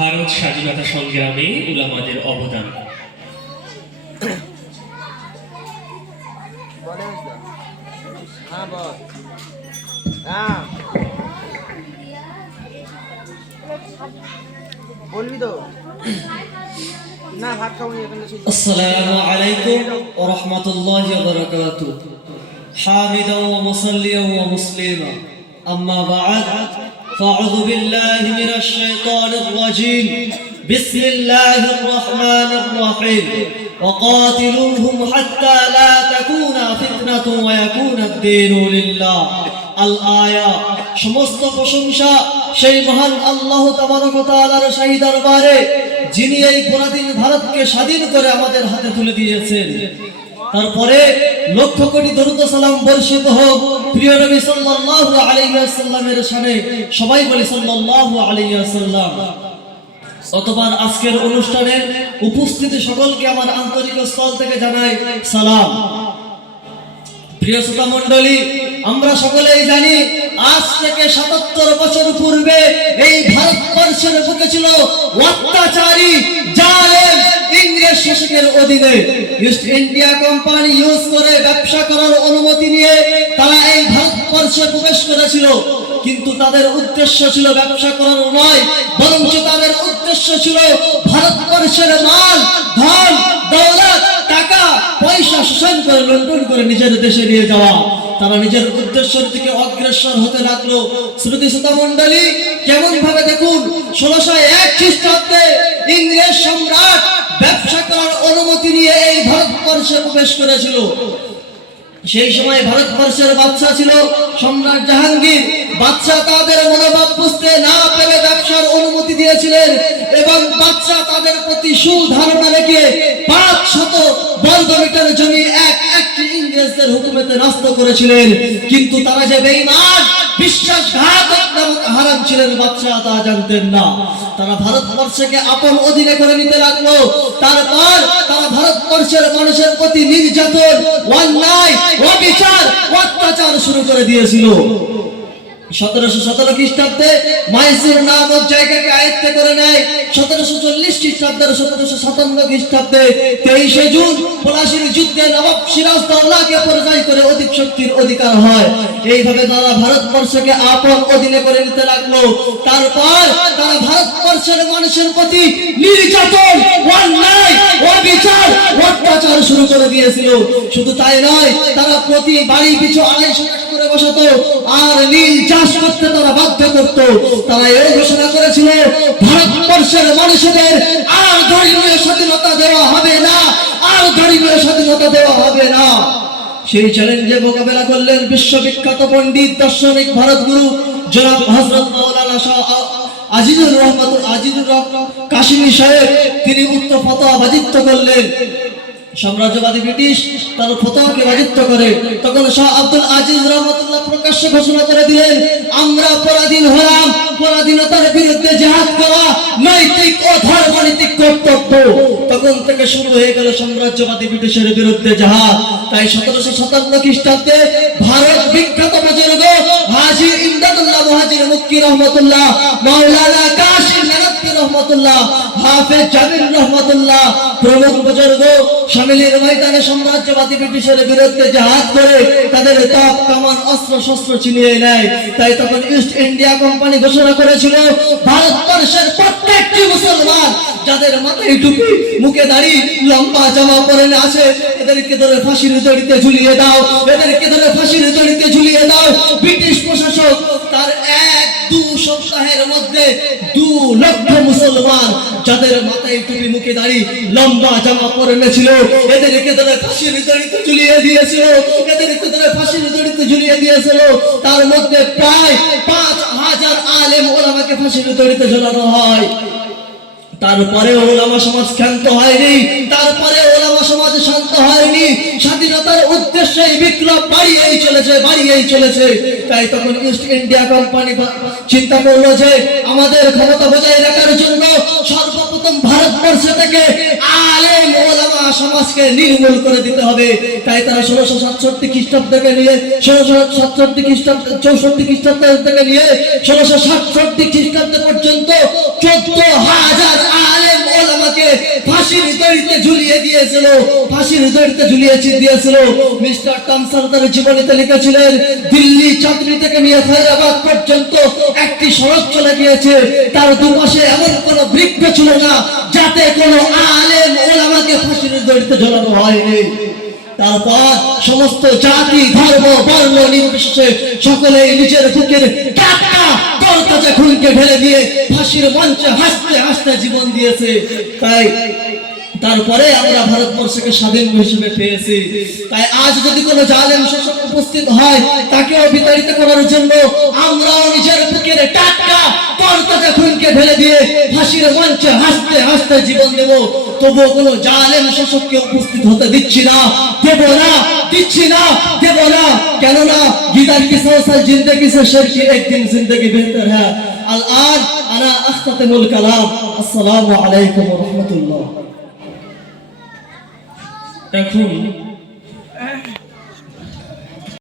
ভারত স্বাধীনতা সংগ্রামে উলামাদের অবদান। السلام عليكم ورحمة الله وبركاته. حامدا ومصليا ومسلما، أما بعد فأعوذ بالله من الشيطان الرجيم. بسم الله الرحمن الرحيم. وقاتلوهم حتى لا تكون فتنة ويكون الدين لله. الآية. সমস্ত প্রশংসা সেই মহান আল্লাহ তাবারক ওয়া তাআলার শাহী দরবারে, যিনি এই পরাধীন ভারতকে স্বাধীন করে আমাদের হাতে তুলে দিয়েছেন। তারপরে লক্ষ কোটি দরুদ ও সালাম বর্ষিত হোক প্রিয় নবী সাল্লাল্লাহু আলাইহি ওয়াসাল্লামের শানে। সবাই বলি সাল্লাল্লাহু আলাইহি ওয়াসাল্লাম। অতঃপর আজকের অনুষ্ঠানের উপস্থিতি সকলকে আমার আন্তরিক স্থল থেকে জানাই সালাম। প্রিয় শ্রোতা মণ্ডলী, আমরা সকলেই জানি আজ থেকে ৭৭ বছর পূর্বে এই ভারতবর্ষের বুকে ছিল অত্যাচারী জালেম ইংরেজ শাসকের অধীনে। ইস্ট ইন্ডিয়া কোম্পানি ইউজ করে ব্যবসা করার অনুমতি নিয়ে তারা এই ভারতবর্ষে প্রবেশ করেছিল, কিন্তু তাদের উদ্দেশ্য ছিল ব্যবসা করার নয়, বরঞ্চ তাদের উদ্দেশ্য ছিল ভারতবর্ষের মাল, ধন, দৌলত, টাকা পয়সা শোষণ করে লুণ্ঠন করে নিজের দেশে নিয়ে যাওয়া। তারা নিজের উদ্দেশ্যের দিকে অগ্রসর হতে লাগলো। শ্রোতা শ্রোতা মণ্ডলী, কেমন ভাবে দেখুন, ১৬০১ খ্রিস্টাব্দে ইংরেজ সম্রাট ব্যবসা করার অনুমতি নিয়ে এই ভারতবর্ষে প্রবেশ করেছিল। সেই সময় ভারতবর্ষের বাদশা ছিল সম্রাট জাহাঙ্গীর। বাদশা তাদের মনোভাব বুঝতে না পেরে ব্যবসার অনুমতি দিয়েছিলেন এবং বাদশা তাদের প্রতি সুধারণা রেখে ৫০০ বর্গমিটার জমি একটি ইংরেজদের হুকুমতে নষ্ট করেছিলেন। কিন্তু তারা যে বেঈমান, বিশ্বাসঘাতক নামক হারাম ছিলেন, বাদশা তা জানতেন না। তারা ভারতবর্ষকে আপন অধীনে করে নিতে লাগলো। তারপর তারা ভারতবর্ষের মানুষের প্রতি নির্যাতন, অন্যায়, অবিচার, অত্যাচার শুরু করে দিয়েছিল। ১৭১৭ খ্রিস্টাব্দে মাইসুর নামক জায়গাকে আয়ত্তে করে নেয়। ১৭৪০ খ্রিস্টাব্দের ১৭৫৭ খ্রিস্টাব্দে ২৩শে জুন পলাশীর যুদ্ধে নবাব সিরাজদৌল্লাহকে পরাজয় করে অধিক শক্তির অধিকার হয়। এইভাবে তারা ভারতবর্ষকে আপন অধীনে করে নিতে লাগলো। তারপর তারা ভারতবর্ষের মানুষের প্রতি নির্যাতন, অন্যায়, অবিচার, অত্যাচার শুরু করে দিয়েছিল। শুধু তাই নয়, তারা প্রতি বাড়ি পিছু ২৫০ টাকা করে বসাতো আর নীল চাষ করতে তারা বাধ্য করত। তারা এই ঘোষণা করেছিল, ভারতবর্ষের মানুষদের আর ধর্মীয় স্বাধীনতা দেওয়া হবে না, আর ধর্মীয় স্বাধীনতা দেওয়া হবে না। সেই চ্যালেঞ্জে মোকাবেলা করলেন বিশ্ববিখ্যাত পণ্ডিত, দার্শনিক, ভারতগুরু জনাব হযরত মাওলানা শাহ আজিজুর রহমান কাশিমি সাহেব। তিনি উক্ত ফতোয়া বাজিত্ব করলেন। সাম্রাজ্যবাদী ব্রিটিশ তার ফতোয়াকে বাজিত্ব করে। তখন শাহ আব্দুল আজিজ রহমাতুল্লাহ প্রকাশ্যে ঘোষণা করে দিলেন, আমরা পরাধীন হলাম, পরাধীনতার বিরুদ্ধে জিহাদ করা নৈতিক ও ধর্মনৈতিক কর্তব্য। তখন থেকে শুরু হয়ে গেল সাম্রাজ্যবাদী ব্রিটিশের বিরুদ্ধে জিহাদ। তাই ১৭৫৭ খ্রিস্টাব্দে ভারত বিখ্যাত বুজুর্গ হাজী ইমদাদুল্লাহ মুহাজির মক্কি রহমাতুল্লাহ, মাওলানা কাশিম নানকি রহমাতুল্লাহ, হাফেজ জামিল রহমাতুল্লাহ প্রমুখ বুজুর্গ শামিলের ময়দানে সাম্রাজ্যবাদী ব্রিটিশের বিরুদ্ধে জিহাদ করে তাদের তাপ কামান অস্ত্র শস্ত্র ছিনিয়ে নেয়। তাই তখন ইস্ট ইন্ডিয়া কোম্পানি ঘোষণা করেছিল, ভারতবর্ষের প্রত্যেকটি মুসলমান যাদের মাথায় টুপি, মুখে দাড়ি, লম্বা জামা পরে আছে, এদেরকে ধরে ফাঁসির দড়িতে ঝুলিয়ে দাও, এদেরকে ধরে ফাঁসির দড়িতে ঝুলিয়ে দাও। ব্রিটিশ প্রশাসক তার ১-২ সপ্তাহের মধ্যে ২ লক্ষ মুসলমান যাদের মাথায় টুপি, মুখে দাড়ি, লম্বা জামা পরে ছিল, এদেরকে ধরে ফাঁসির দড়িতে ঝুলিয়ে দিয়েছিল, এদেরকে ধরে ফাঁসির দড়িতে ঝুলিয়ে দিয়েছিল। তার মধ্যে প্রায় ৫০০০ আলেম ওলামাকে ফাঁসির দড়িতে ঝোলানো হয়। তারপরে ওলামা সমাজ ক্ষান্ত হয়নি, তারপরে ওলামা সমাজ শান্ত হয়নি। স্বাধীনতার উদ্দেশ্যে বিপ্লব বাড়িয়েই চলেছে। তাই তখন ইস্ট ইন্ডিয়া কোম্পানি চিন্তা করলো যে আমাদের ক্ষমতা বজায় রাখার জন্য সর্বপ্রথম ভারতবর্ষ থেকে আলেম ওলামা সমাজকে নির্মূল করে দিতে হবে। তাই তারা ১৬৬৭ খ্রিস্টাব্দ থেকে নিয়ে ১৬৬৭ খ্রিস্টাব্দ ৬৪ খ্রিস্টাব্দ থেকে নিয়ে ১৬৬৭ খ্রিস্টাব্দ পর্যন্ত ১৪,০০০ ফাঁসির দড়িতে ঝুলিয়ে দিয়েছিল, ফাঁসির দড়িতে দিয়েছিল। মিস্টার টমসন তার জীবনীতে লিখেছিলেন, দিল্লি চাঁদনি থেকে নিয়ে হায়দ্রাবাদ পর্যন্ত একটি সড়ক চলে গিয়েছে, তার দুপাশে এমন কোনো বৃক্ষ ছিল না যাতে কোনো আলেম ওলামাকে ফাঁসির দড়িতে ঝোলানো হয়নি। তারপর সমস্ত জাতি ধর্ম বর্ণ নির্বিশেষে সকলে নিজের বুকের টাটকা তরতাজা খুনকে ঢেলে দিয়ে ফাঁসির মঞ্চে হাসতে হাসতে জীবন দিয়েছে। তাই তারপরে আমরা ভারতবর্ষকে স্বাধীন হিসেবে পেয়েছি। তাই আজ যদি কোনো জালেম শাসক উপস্থিত হয়, তাকেও বিতাড়িত করার জন্য আমরাও নিজের বুকের টাটকা তরতাজা খুনকে ঢেলে দিয়ে ফাঁসির মঞ্চে হাসতে হাসতে জীবন দেব। তবুও কোনো জালেম শাসককে উপস্থিত হতে দিচ্ছি না, দেব না, দিচ্ছি না, দেব না। কেননা গীতার কি সৌসাল জিন্দগি সে শেরকি একদিন জিন্দগি বেহতর হ্যাঁ। আল আন আনা আখতাতিমুল কালাম। আসসালামু আলাইকুম ওয়া রাহমাতুল্লাহ। এখন